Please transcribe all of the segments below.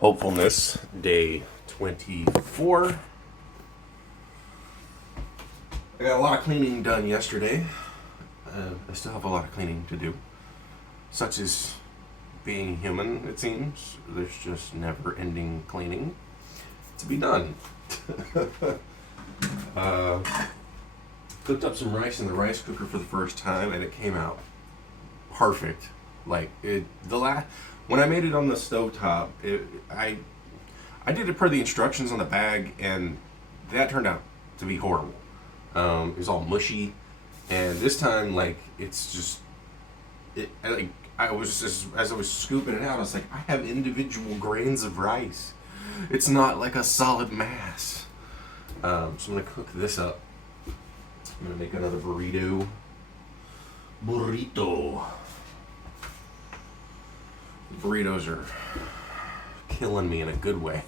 Hopefulness, day 24. I got a lot of cleaning done yesterday. I still have a lot of cleaning to do. Such as being human, it seems. There's just never-ending cleaning to be done. Cooked up some rice in the rice cooker for the first time, and it came out perfect. When I made it on the stovetop, I did it per the instructions on the bag, and that turned out to be horrible. It was all mushy, and this time, it's just I was just, as I was scooping it out, I was like, I have individual grains of rice. It's not like a solid mass. So I'm gonna cook this up. I'm gonna make another burrito. Burritos are killing me in a good way.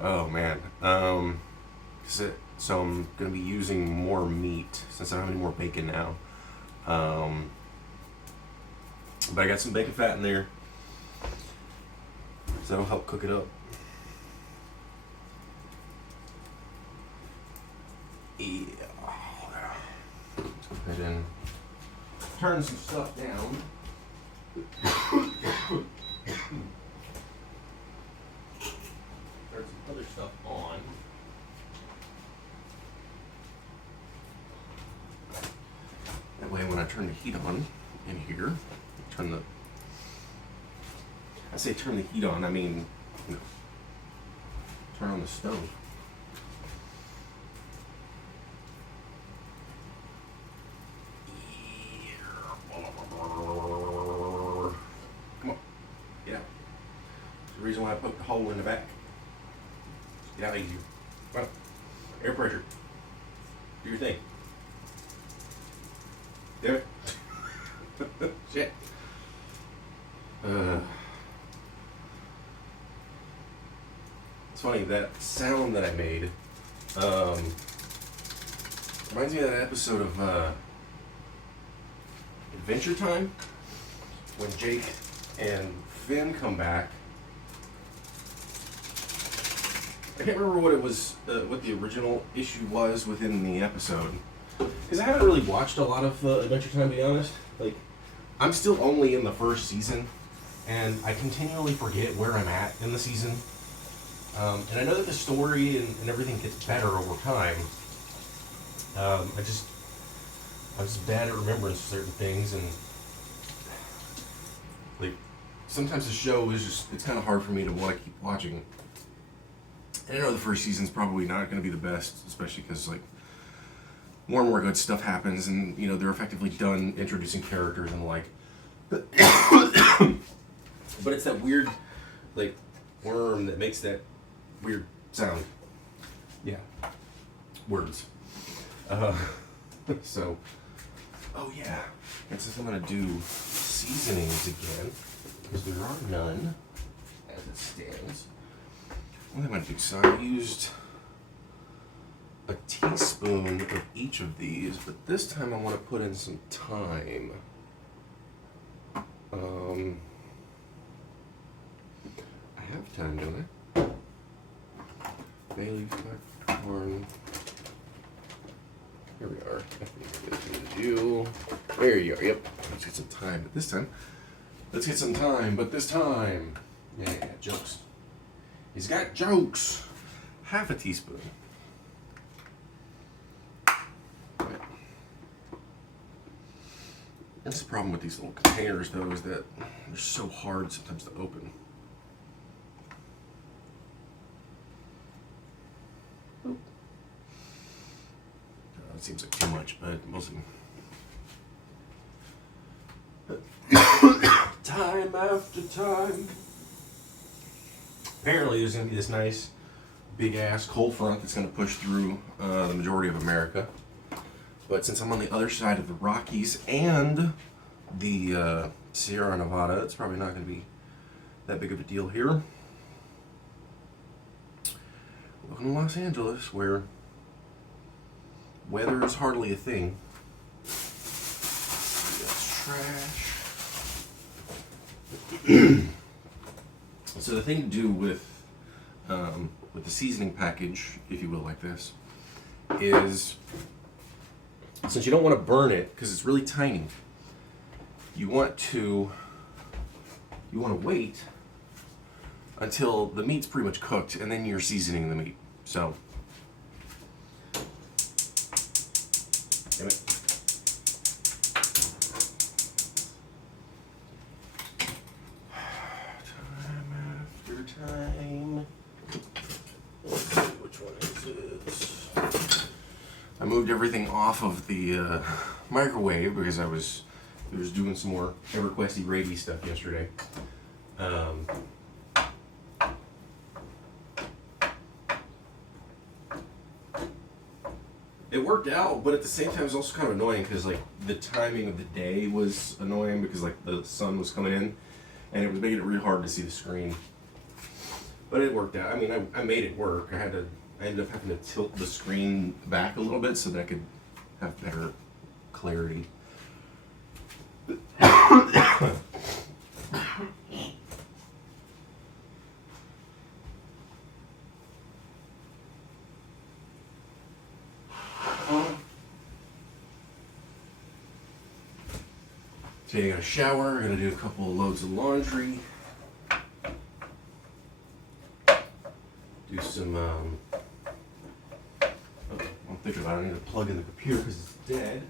Oh man. So I'm gonna be using more meat since I don't have any more bacon now. But I got some bacon fat in there, so that'll help cook it up. Yeah. Let's go ahead and turn some stuff down. Turn some other stuff on. That way when I turn the heat on in here, turn the heat on, I mean, turn on the stove. Come on, get out. That's the reason why I poked a hole in the back. Get out of here. Come on. Air pressure. Do your thing. Do it. Shit. It's funny, that sound that I made reminds me of that episode of Adventure Time when Jake and Finn come back. I can't remember what it was, what the original issue was within the episode, because I haven't really watched a lot of Adventure Time, to be honest. I'm still only in the first season, and I continually forget where I'm at in the season. And I know that the story and everything gets better over time. I'm just bad at remembering certain things, and sometimes the show is just, it's kind of hard for me to want to keep watching. And I know the first season's probably not going to be the best, especially because more and more good stuff happens, and they're effectively done introducing characters and the like. But it's that weird worm that makes that weird sound. Yeah, words. So, oh yeah, and since I'm gonna do seasonings again, because there are none as it stands, what am I gonna do? So I used a teaspoon of each of these, but this time I want to put in some thyme. I have thyme, don't I? Bay leaf, peppercorn. Here we are. I think this is you. There you are. Yep. Let's get some thyme, but this time. Yeah, jokes. He's got jokes. Half a teaspoon. That's the problem with these little containers, though, is that they're so hard sometimes to open. It seems like too much, but we'll see. Time after time. Apparently, there's going to be this nice, big-ass cold front that's going to push through the majority of America. But since I'm on the other side of the Rockies and the Sierra Nevada, it's probably not going to be that big of a deal here. Welcome to Los Angeles, where weather is hardly a thing. That's trash. So the thing to do with the seasoning package, if you will, like this, is since you don't want to burn it because it's really tiny, you want to wait until the meat's pretty much cooked, and then you're seasoning the meat. So, damn it. Time after time. Let's see, which one is this? I moved everything off of the microwave because I was doing some more EverQuest gravy stuff yesterday. It worked out, but at the same time, it was also kind of annoying because like the timing of the day was annoying because like the sun was coming in, and it was making it really hard to see the screen. But it worked out. I mean, I made it work. I ended up having to tilt the screen back a little bit so that I could have better clarity. Today I got a shower, I'm gonna do a couple of loads of laundry. Do some, I'm thinking about it, I need to plug in the computer because it's dead.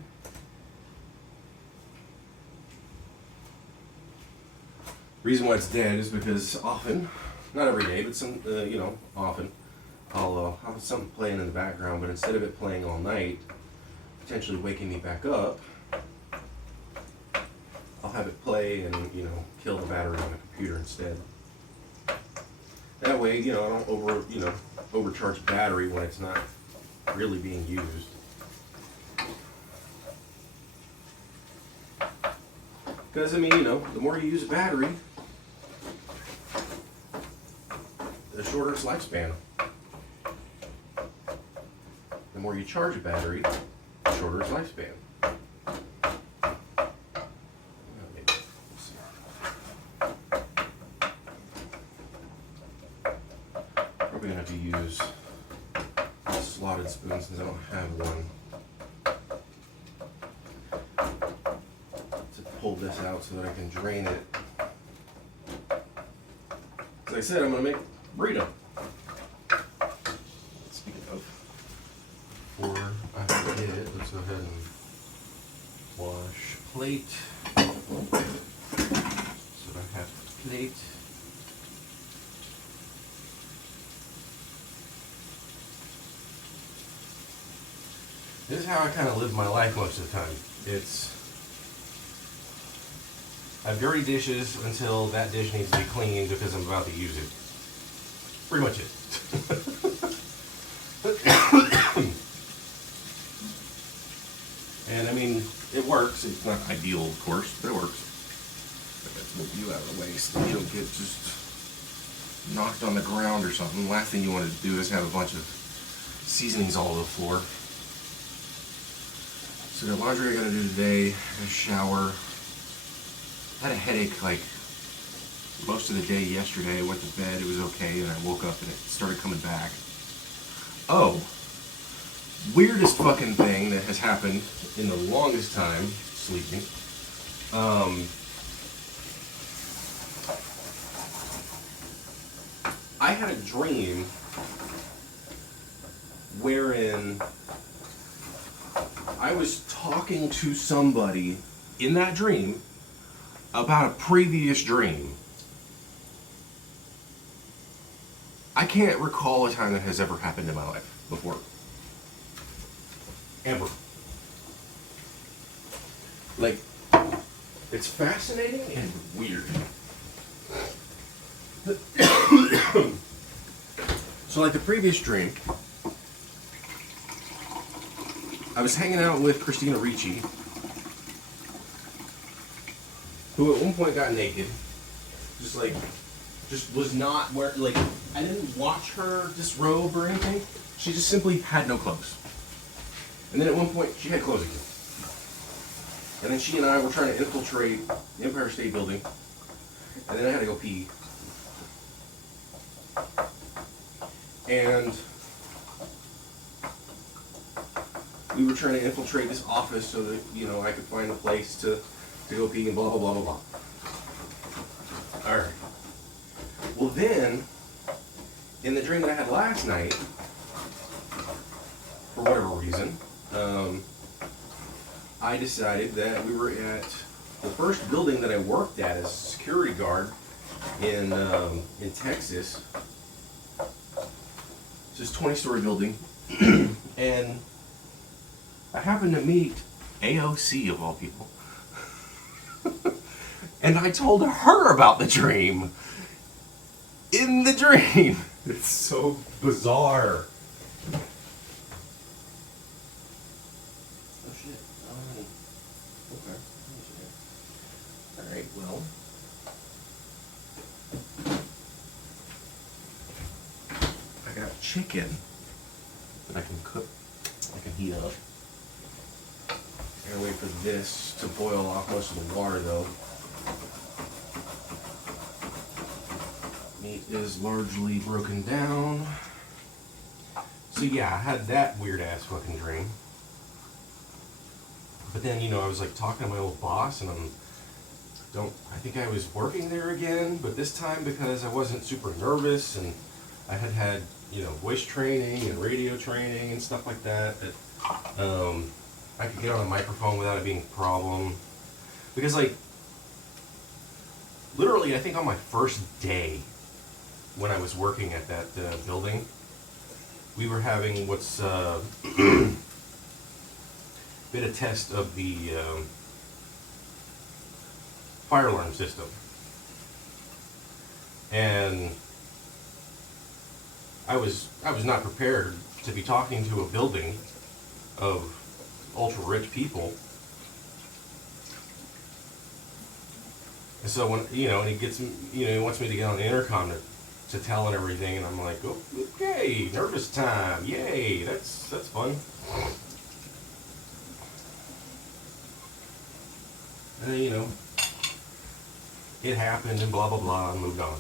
Reason why it's dead is because often, not every day, but some, often, I'll have something playing in the background, but instead of it playing all night, potentially waking me back up, I'll have it play and, kill the battery on the computer instead. That way, I don't overcharge the battery when it's not really being used. Because, the more you use a battery, the shorter its lifespan. The more you charge a battery, the shorter its lifespan. Probably gonna have to use a slotted spoon since I don't have one to pull this out so that I can drain it. As I said, I'm gonna make burrito. Speaking of, before I forget, let's go ahead and wash plate. So I have plate. This is how I kind of live my life most of the time. I dirty dishes until that dish needs to be cleaned because I'm about to use it. Pretty much it. And it works. It's not ideal, of course, but it works. Let's move you out of the way so you don't get just knocked on the ground or something. The last thing you want to do is have a bunch of seasonings all over the floor. So the laundry I gotta do today, a shower. I had a headache like most of the day yesterday. I went to bed, it was okay, and I woke up and it started coming back. Oh, weirdest fucking thing that has happened in the longest time sleeping. I had a dream wherein I was talking to somebody in that dream about a previous dream. I can't recall a time that has ever happened in my life before. Ever. Like, it's fascinating and weird. So like the previous dream, I was hanging out with Christina Ricci, who at one point got naked. Just was not wearing, like, I didn't watch her disrobe or anything. She just simply had no clothes. And then at one point, she had clothes again. And then she and I were trying to infiltrate the Empire State Building. And then I had to go pee. and we were trying to infiltrate this office so that, you know, I could find a place to go pee and blah, blah, blah, blah, blah. Alright. Well then, in the dream that I had last night, for whatever reason, I decided that we were at the first building that I worked at as a security guard in Texas. It's this 20-story building, and I happened to meet AOC of all people. And I told her about the dream. In the dream. It's so bizarre. Oh shit. Okay. Alright, well. I got chicken that I can cook. I can heat up. I gotta wait for this to boil off most of the water though. Meat is largely broken down. So yeah, I had that weird ass fucking dream. But then, you know, I was like talking to my old boss, and I think I was working there again, but this time because I wasn't super nervous, and I had, you know, voice training and radio training and stuff like that, I could get on a microphone without it being a problem. Because, like, literally, I think on my first day when I was working at that building, we were having what's been a test of the fire alarm system. And I was not prepared to be talking to a building of ultra rich people. And so when, you know, and he gets, you know, he wants me to get on the intercom to tell and everything, and I'm like, oh, okay, nervous time, yay, that's fun. And then, you know, it happened and blah blah blah, and moved on.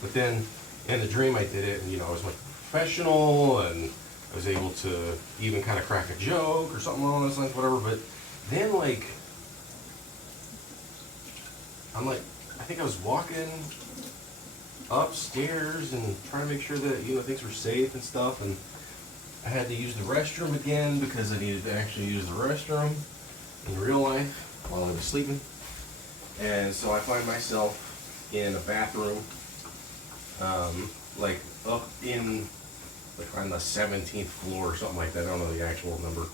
But then in the dream I did it, and you know, I was much professional, and I was able to even kind of crack a joke or something along those lines, whatever. But then, like, I think I was walking upstairs and trying to make sure that, you know, things were safe and stuff, and I had to use the restroom again because I needed to actually use the restroom in real life while I was sleeping. And so I find myself in a bathroom, like up in, like on the 17th floor or something like that. I don't know the actual number.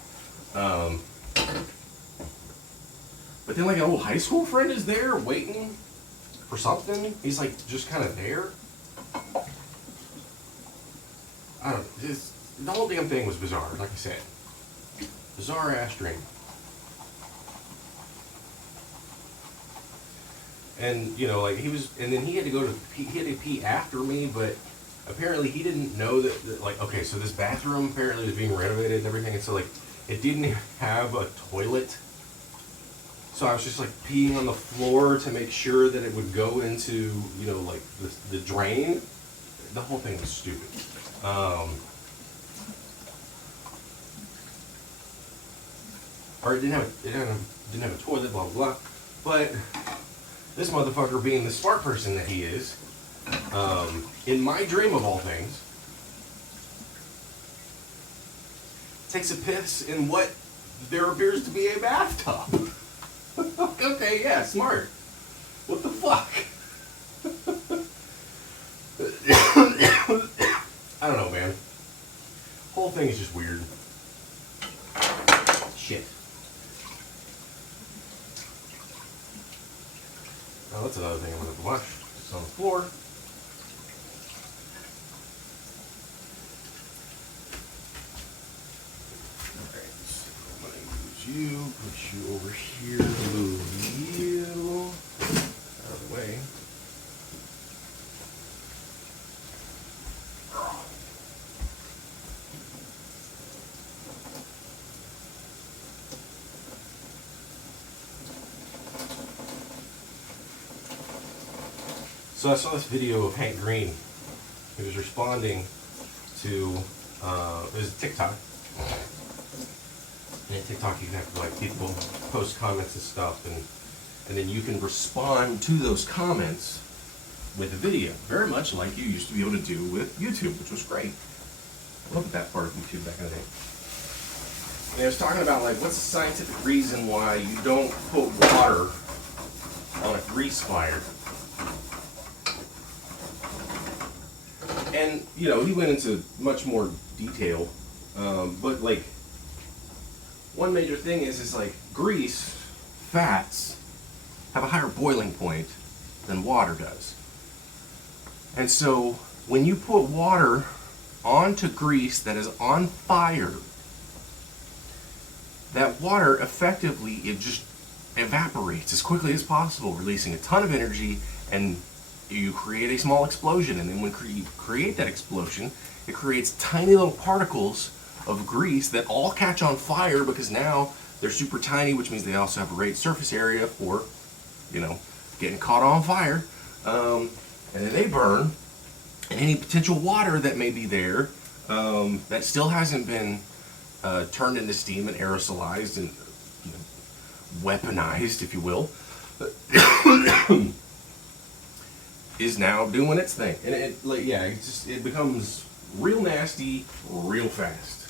But then, like, an old high school friend is there waiting for something. He's like just kind of there. I don't know. The whole damn thing was bizarre, like I said. Bizarre ass dream. And, you know, like, and then he had to pee after me, but apparently he didn't know that, like, okay, so this bathroom apparently was being renovated and everything, and so, like, it didn't have a toilet. So I was just, like, peeing on the floor to make sure that it would go into, you know, like, the drain. The whole thing was stupid. Or it didn't have a toilet, blah, blah, blah. But this motherfucker, being the smart person that he is, in my dream of all things, takes a piss in what there appears to be a bathtub. Okay, yeah, smart. What the fuck? I don't know, man. Whole thing is just weird. Shit. Now that's another thing I'm gonna have to watch. It's on the floor. Alright, so I'm gonna use you, put you over here, move you out of the way. So I saw this video of Hank Green He was responding to it was TikTok. And in TikTok you can have like people post comments and stuff, and then you can respond to those comments with a video, very much like you used to be able to do with YouTube, which was great. I loved that part of YouTube back in the day. And I was talking about like what's the scientific reason why you don't put water on a grease fire. And you know, he went into much more detail, but like one major thing is like grease, fats have a higher boiling point than water does. And so when you put water onto grease that is on fire, that water effectively, it just evaporates as quickly as possible, releasing a ton of energy, and you create a small explosion. And then when you create that explosion, it creates tiny little particles of grease that all catch on fire, because now they're super tiny, which means they also have a great surface area for, you know, getting caught on fire. And then they burn, and any potential water that may be there that still hasn't been turned into steam and aerosolized and, you know, weaponized, if you will, is now doing its thing. And it, like, yeah, it becomes real nasty real fast.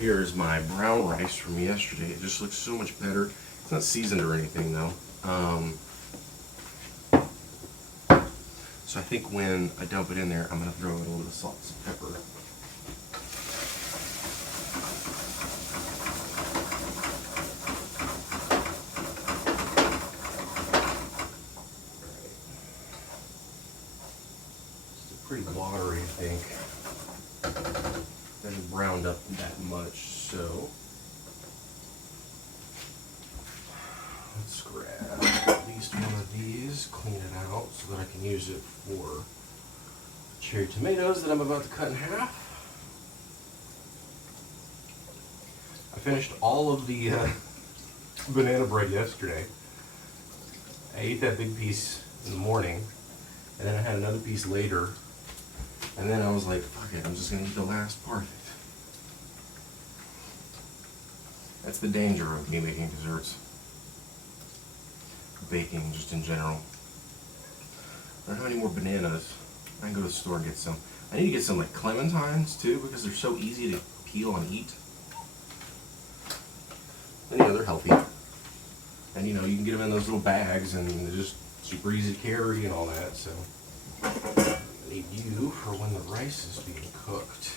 Here's my brown rice from yesterday. It just looks so much better. It's not seasoned or anything though. So I think when I dump it in there, I'm going to throw in a little bit of salt and pepper. It's pretty watery, I think. Hasn't browned up that much, so let's grab at least one of these, clean it out so that I can use it for cherry tomatoes that I'm about to cut in half. I finished all of the banana bread yesterday. I ate that big piece in the morning, and then I had another piece later. And then I was like, fuck it, I'm just going to eat the last part of it. That's the danger of me making desserts. Baking, just in general. I don't have any more bananas. I can go to the store and get some. I need to get some like clementines too, because they're so easy to peel and eat. And they're healthy. And you know, you can get them in those little bags, and they're just super easy to carry and all that, so. I need you for when the rice is being cooked.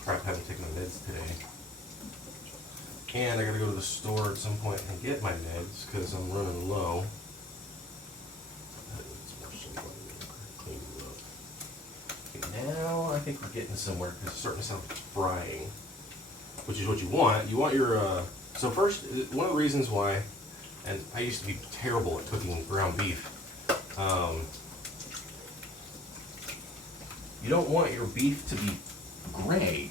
Crap, haven't taken my meds today. And I gotta go to the store at some point and get my meds because I'm running low. Now I think we're getting somewhere because it's starting to sound like it's frying, which is what you want. You want your, so first, one of the reasons why, and I used to be terrible at cooking ground beef, you don't want your beef to be gray.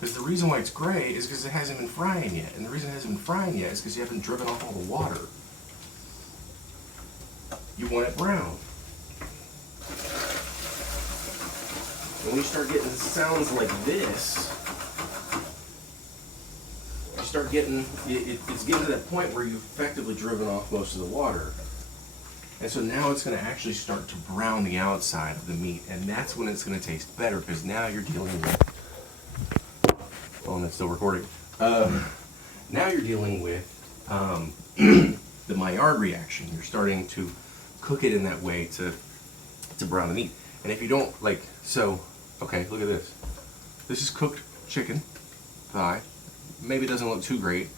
Because the reason why it's gray is because it hasn't been frying yet. And the reason it hasn't been frying yet is because you haven't driven off all the water. You want it brown. When you start getting sounds like this, you start getting, it's getting to that point where you've effectively driven off most of the water. And so now it's going to actually start to brown the outside of the meat, and that's when it's going to taste better, because now you're dealing with, oh, and it's still recording. Now you're dealing with the Maillard reaction. You're starting to cook it in that way to brown the meat. And if you don't, like, so, okay, look at this. This is cooked chicken thigh. Maybe it doesn't look too great,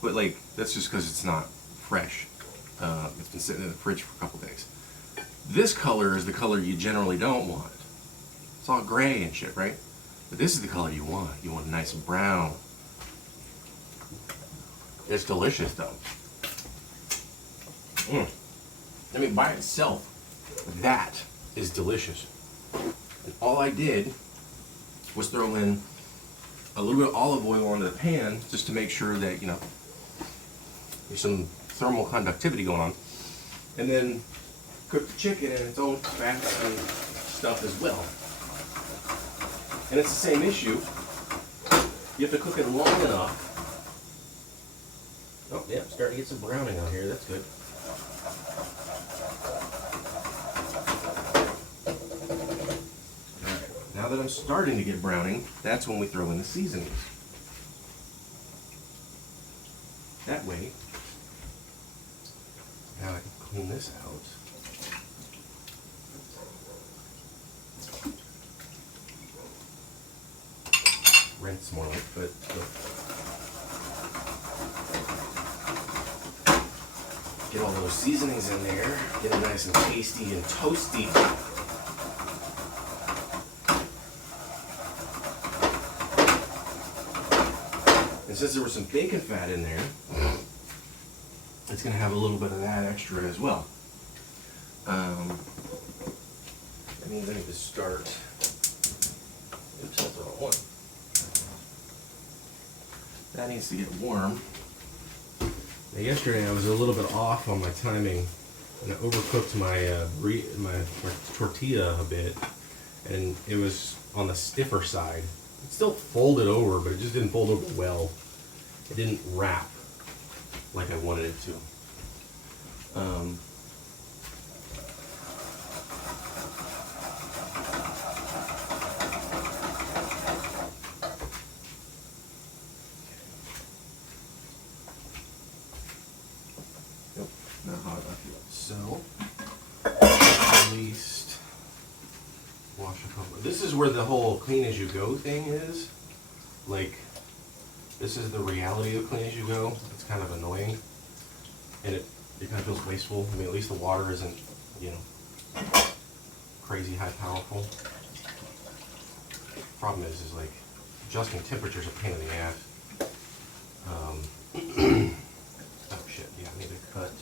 but like, that's just because it's not fresh. It's been sitting in the fridge for a couple days. This color is the color you generally don't want. It's all gray and shit, right? But this is the color you want. You want nice and brown. It's delicious though. I mean, by itself, that is delicious. And all I did was throw in a little bit of olive oil onto the pan just to make sure that, you know, there's some thermal conductivity going on. And then cook the chicken in its own fats and stuff as well. And it's the same issue. You have to cook it long enough. Oh, yeah, I'm starting to get some browning out here. That's good. Alright, now that I'm starting to get browning, that's when we throw in the seasonings. That way, now I can clean this out. Rinse more like, but get all those seasonings in there, get it nice and tasty and toasty. And since there was some bacon fat in there, it's going to have a little bit of that extra as well. That means I need to start. Oops, that's the wrong one. That needs to get warm. Now yesterday I was a little bit off on my timing, and I overcooked my my tortilla a bit, and it was on the stiffer side. It still folded over, but it just didn't fold over well. It didn't wrap like I wanted it to. Nope, not hot enough yet. So, at least wash a couple. This is where the whole clean as you go thing is. Like, this is the reality of clean as you go. It's kind of annoying, and it kind of feels wasteful. I mean, at least the water isn't, you know, crazy high powerful. Problem is like adjusting temperatures a pain in the ass. Oh shit! Yeah, I need to cut.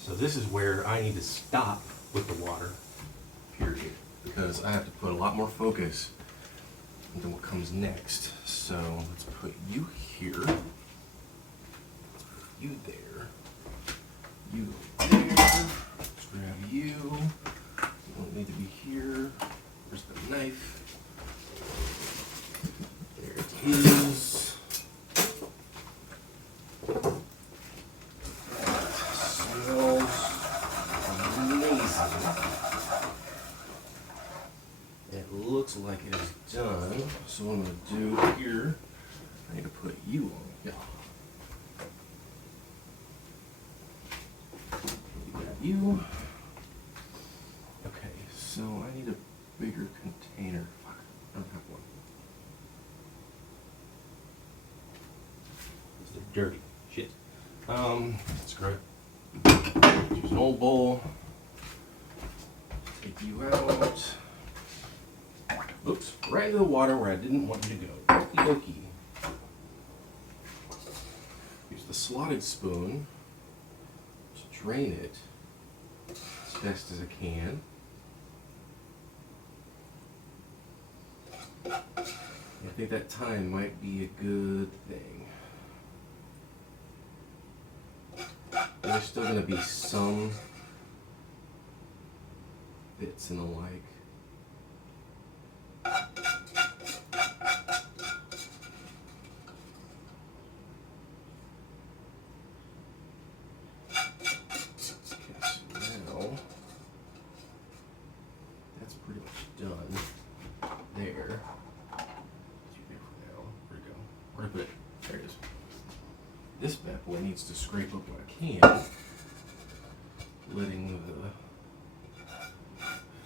So this is where I need to stop with the water. Period. Because I have to put a lot more focus into what comes next. So let's put you here. Let's put you there. You there. Let's grab you. You don't need to be here. Where's the knife? There it is. Smells amazing. It looks like it is done. So what I'm going to do here, I need to put you on. Yeah. You. Okay, so I need a bigger container. Fuck, I don't have one. They're dirty. Shit. Screw it. Use an old bowl. Take you out. Oops, right into the water where I didn't want you to go. Okie dokie. Use the slotted spoon to drain it as best as I can. I think that time might be a good thing. There's still going to be some bits and the like. This bad boy needs to scrape up what I can, letting the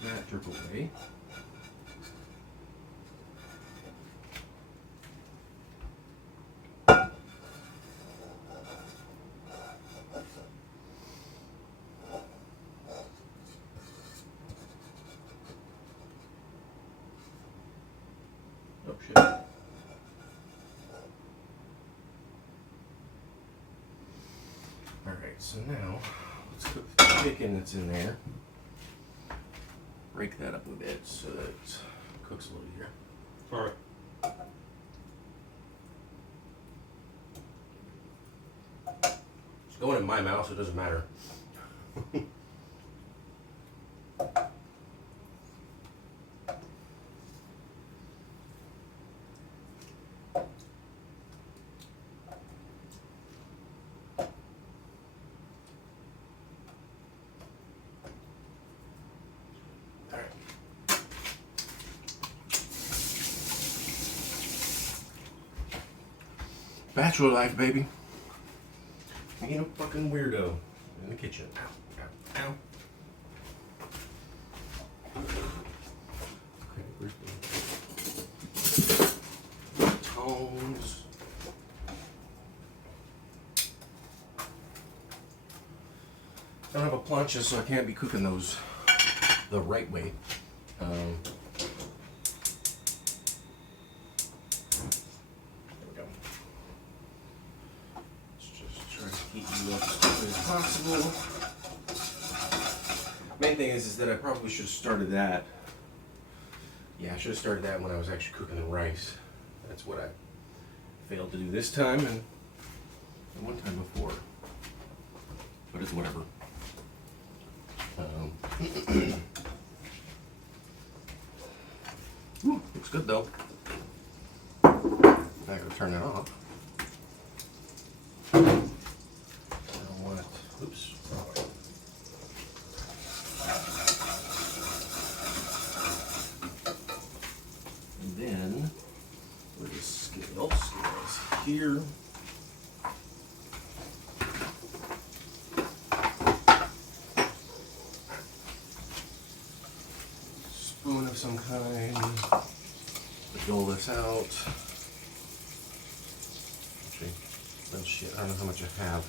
fat drip away. shit. Alright, so now let's cook the chicken that's in there. Break that up a bit so that it cooks a little easier. Alright. It's going in my mouth, so it doesn't matter. Bachelor life, baby. Being a fucking weirdo in the kitchen. Ow, ow, ow. Okay, where's the tongs? I don't have a plancha, so I can't be cooking those the right way. Possible. Main thing is that I probably should have started that. Yeah, I should have started that when I was actually cooking the rice. That's what I failed to do this time and one time before. But it's whatever. Ooh, looks good though. I gotta turn it off. Oops. And then, with the scales here. Spoon of some kind. Dole this out. Actually, oh shit, I don't know how much I have.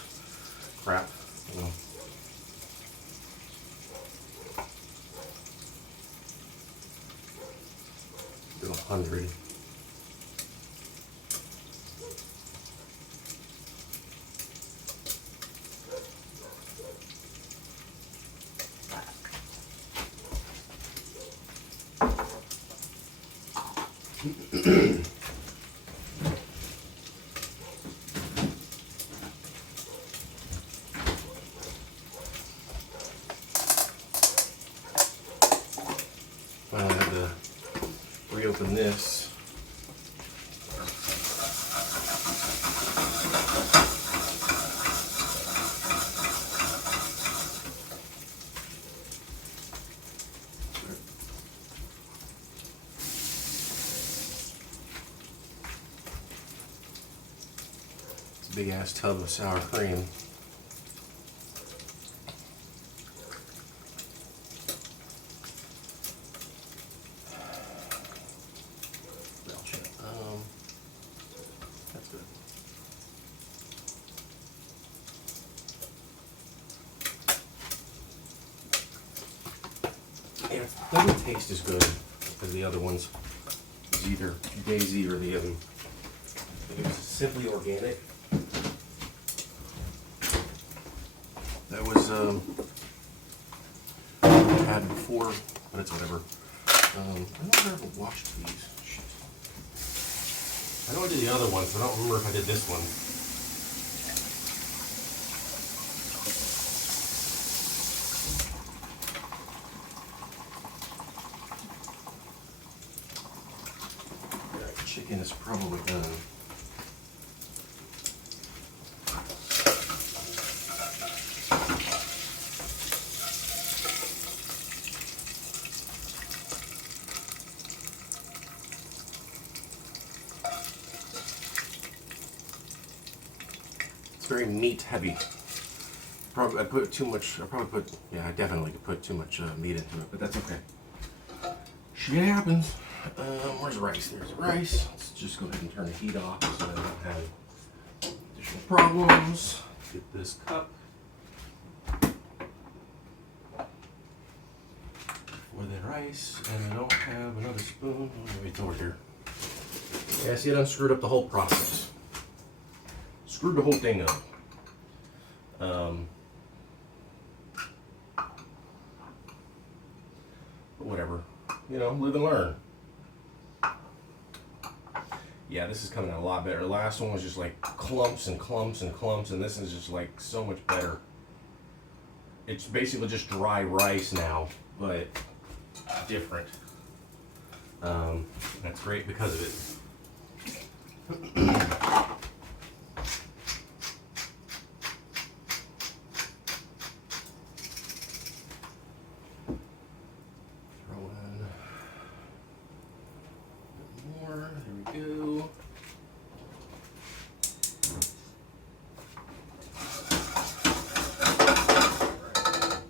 Crap. Well, do 100. I had to reopen this. It's a big ass tub of sour cream. That's good. Yeah, it doesn't taste as good as the other ones. It's either Daisy or the other. It was Simply Organic. That was I had before, but it's whatever. I don't know if I ever watched these. Shit. I know I did the other ones, but I don't remember if I did this one. Alright, chicken is probably done. Very meat heavy. Probably I put too much. I definitely could put too much meat into it, but that's okay. Shit happens. Where's the rice? There's the rice. Let's just go ahead and turn the heat off so I don't have additional problems. Get this cup for the rice, and I don't have another spoon. Oh, maybe it's over here. Yeah, see, I done screwed up the whole process. Screwed the whole thing up. But whatever. You know, live and learn. Yeah, this is coming out a lot better. The last one was just like clumps and clumps and clumps, and this is just like so much better. It's basically just dry rice now, but different. That's great because of it. Throw in a bit more. There we go.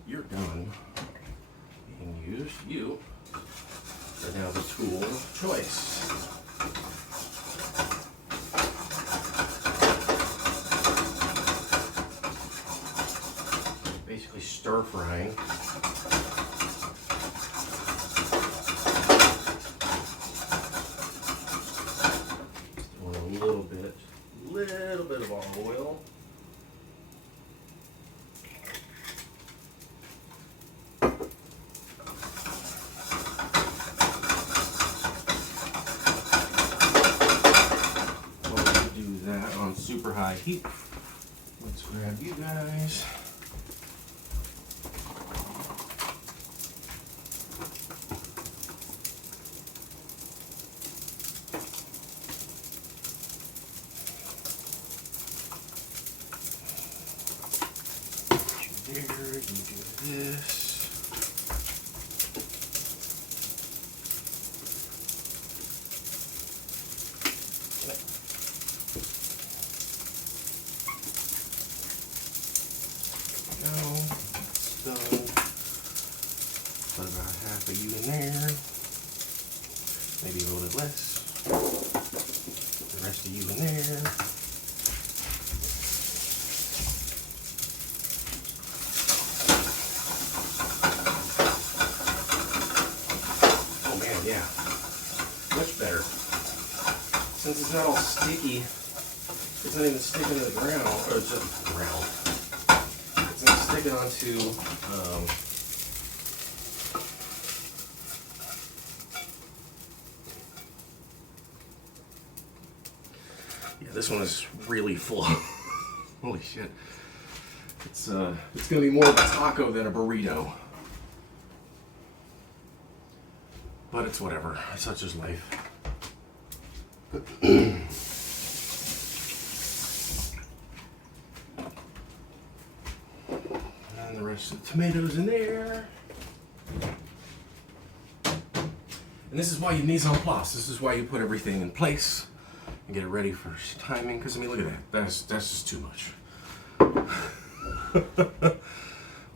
You're done being used. You are now the tool of choice. Basically stir frying. A little bit of olive oil. While we do that on super high heat, let's grab you guys. There, you do this. Go. So, put about half of you in there. Maybe a little bit less. The rest of you in there. Yeah, much better. Since it's not all sticky, it's not even sticking to the ground, or it's just ground. It's not sticking onto, yeah, this one is really full. Holy shit. It's gonna be more of a taco than a burrito. But it's whatever. Such is life. And the rest of the tomatoes in there. And this is why you mise en place. This is why you put everything in place and get it ready for timing. Because I mean, look at that. That's just too much.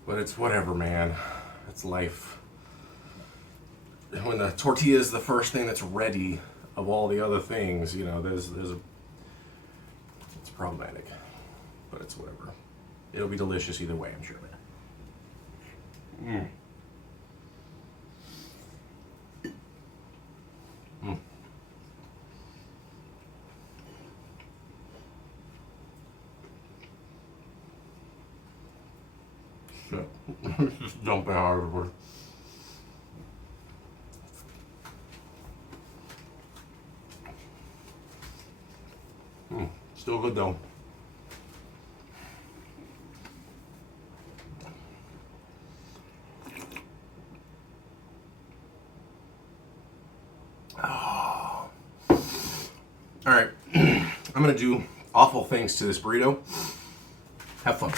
But it's whatever, man. It's life. When the tortilla is the first thing that's ready of all the other things, you know, it's problematic, but it's whatever. It'll be delicious either way, I'm sure. Mm. Mm. Shit. Just dump it out everywhere. Still good though. Oh. All right, I'm gonna do awful things to this burrito. Have fun.